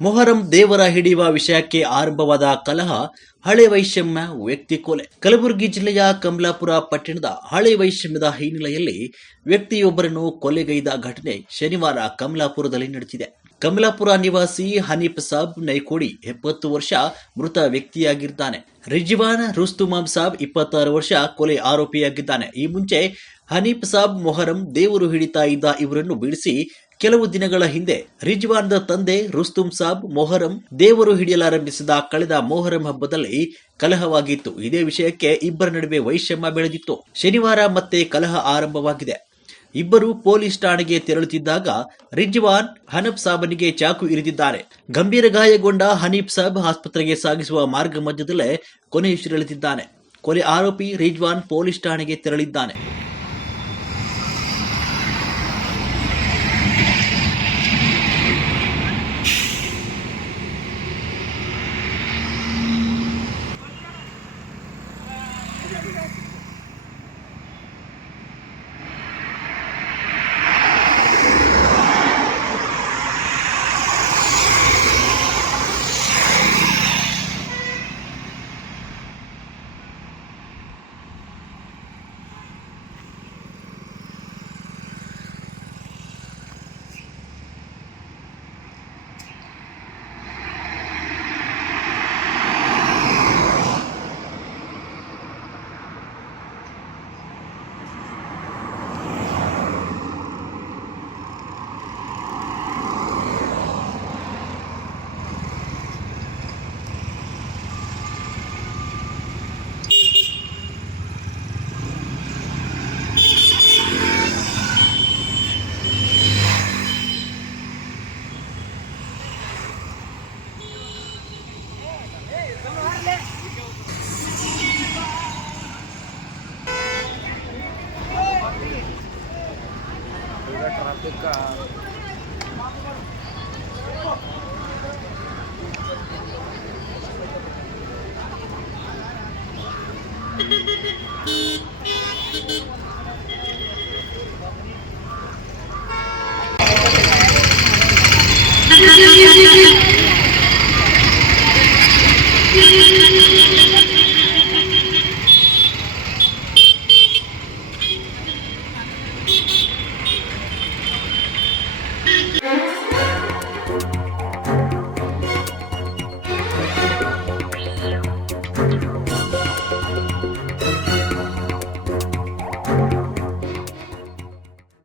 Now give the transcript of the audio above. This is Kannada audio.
ಮೊಹರಂ ದೇವರ ಹಿಡಿಯುವ ವಿಷಯಕ್ಕೆ ಆರಂಭವಾದ ಕಲಹ, ಹಳೆ ವೈಷಮ್ಯ, ವ್ಯಕ್ತಿ ಕೊಲೆ. ಕಲಬುರಗಿ ಜಿಲ್ಲೆಯ ಕಮಲಾಪುರ ಪಟ್ಟಣದ ಹಳೆ ವೈಷಮ್ಯದ ಹಿನ್ನೆಲೆಯಲ್ಲಿ ವ್ಯಕ್ತಿಯೊಬ್ಬರನ್ನು ಕೊಲೆಗೈದ ಘಟನೆ ಶನಿವಾರ ಕಮಲಾಪುರದಲ್ಲಿ ನಡೆದಿದೆ. ಕಮಲಾಪುರ ನಿವಾಸಿ ಹನೀಫ್ ಸಾಬ್ ನೈಕೋಡಿ, ಎಪ್ಪತ್ತು ವರ್ಷ ಮೃತ ವ್ಯಕ್ತಿಯಾಗಿದ್ದಾನೆ. ರಿಜ್ವಾನ್ ರುಸ್ತುಮಾಮ್ ಸಾಬ್, ಇಪ್ಪತ್ತಾರು ವರ್ಷ ಕೊಲೆ ಆರೋಪಿಯಾಗಿದ್ದಾನೆ. ಈ ಮುಂಚೆ ಹನೀಫ್ ಸಾಬ್ ಮೊಹರಂ ದೇವರು ಹಿಡಿತಾ ಇದ್ದ ಇವರನ್ನು ಬಿಡಿಸಿ ಕೆಲವು ದಿನಗಳ ಹಿಂದೆ ರಿಜ್ವಾನ್ದ ತಂದೆ ರುಸ್ತುಂ ಸಾಬ್ ಮೊಹರಂ ದೇವರು ಹಿಡಿಯಲಾರಂಭಿಸಿದ ಕಳೆದ ಮೊಹರಂ ಹಬ್ಬದಲ್ಲಿ ಕಲಹವಾಗಿತ್ತು. ಇದೇ ವಿಷಯಕ್ಕೆ ಇಬ್ಬರ ನಡುವೆ ವೈಷಮ್ಯ ಬೆಳೆದಿತ್ತು. ಶನಿವಾರ ಮತ್ತೆ ಕಲಹ ಆರಂಭವಾಗಿದೆ. ಇಬ್ಬರು ಪೊಲೀಸ್ ಠಾಣೆಗೆ ತೆರಳುತ್ತಿದ್ದಾಗ ರಿಜ್ವಾನ್ ಹನಫ್ ಸಾಬನಿಗೆ ಚಾಕು ಇರಿದಿದ್ದಾರೆ. ಗಂಭೀರ ಗಾಯಗೊಂಡ ಹನೀಫ್ ಸಾಬ್ ಆಸ್ಪತ್ರೆಗೆ ಸಾಗಿಸುವ ಮಾರ್ಗ ಮಧ್ಯದಲ್ಲೇ ಕೊನೆಯುಸಿರೆಳೆದಿದ್ದಾನೆ ಕೊಲೆ ಆರೋಪಿ ರಿಜ್ವಾನ್ ಪೊಲೀಸ್ ಠಾಣೆಗೆ ತೆರಳಿದ್ದಾನೆ. Traffic